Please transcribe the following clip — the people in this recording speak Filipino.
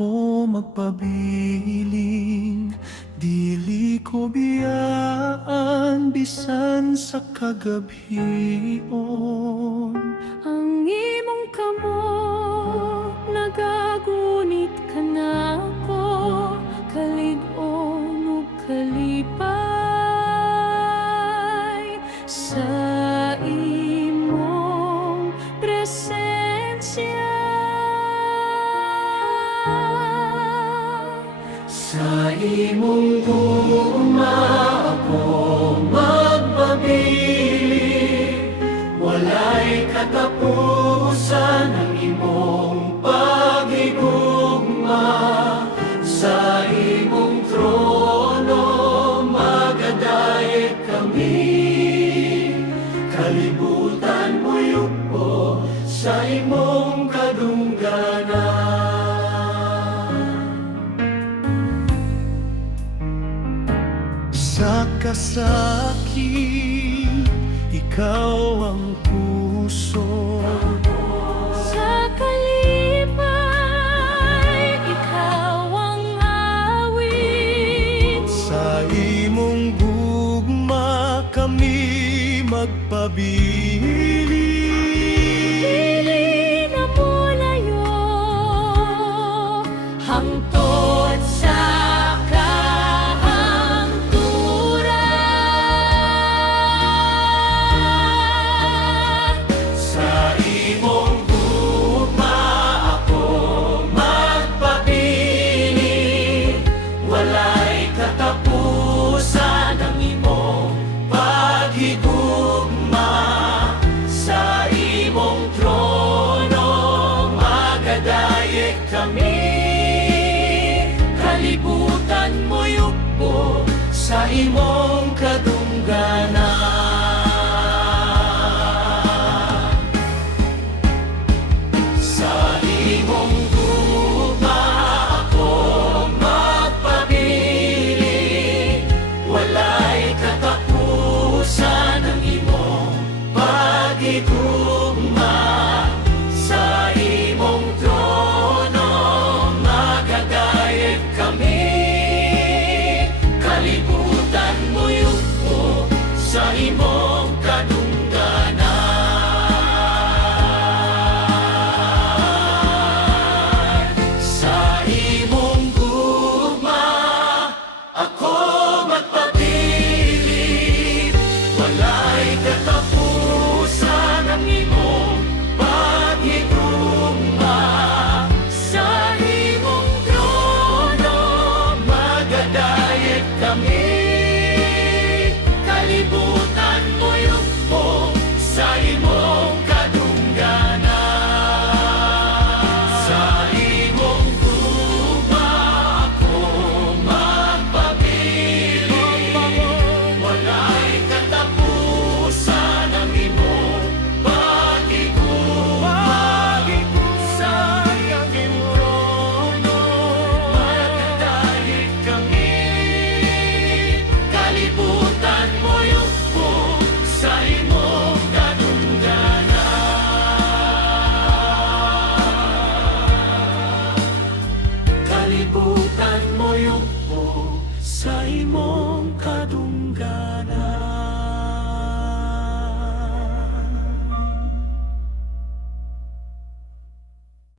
ako magpabiling, dili ko biyaan bisan sa kagabion. Ang imong kamo nagagunit ka na ako, kalig-on ug kalipay sa imong presensya. Sa imong gugma ako magpabiling, walay katapusan ang imong paghigugma. Sa imong trono magadayeg kami, kalibutan mo yupo sa imong kadungganan. Sa kasakit, ikaw ang puso. Sa kalipay, ikaw ang awit. Sa imong gugma kami magpabiling. Dili na mo layo, hangtod sa kahangturan. Sa imong gugma ako magpabiling, walay katapusan ang imong paghigugma. Sa imong trono magadayeg kami, kalibutan mo yupo sa imong kadungganan. Sa imong gugma ako magpabiling, walay katapusan ang imong paghigugma. Sa imong trono magadayeg kami, kalibutan mo yupo sa imong kadungganan. Sa imong gugma ako magpabiling, walay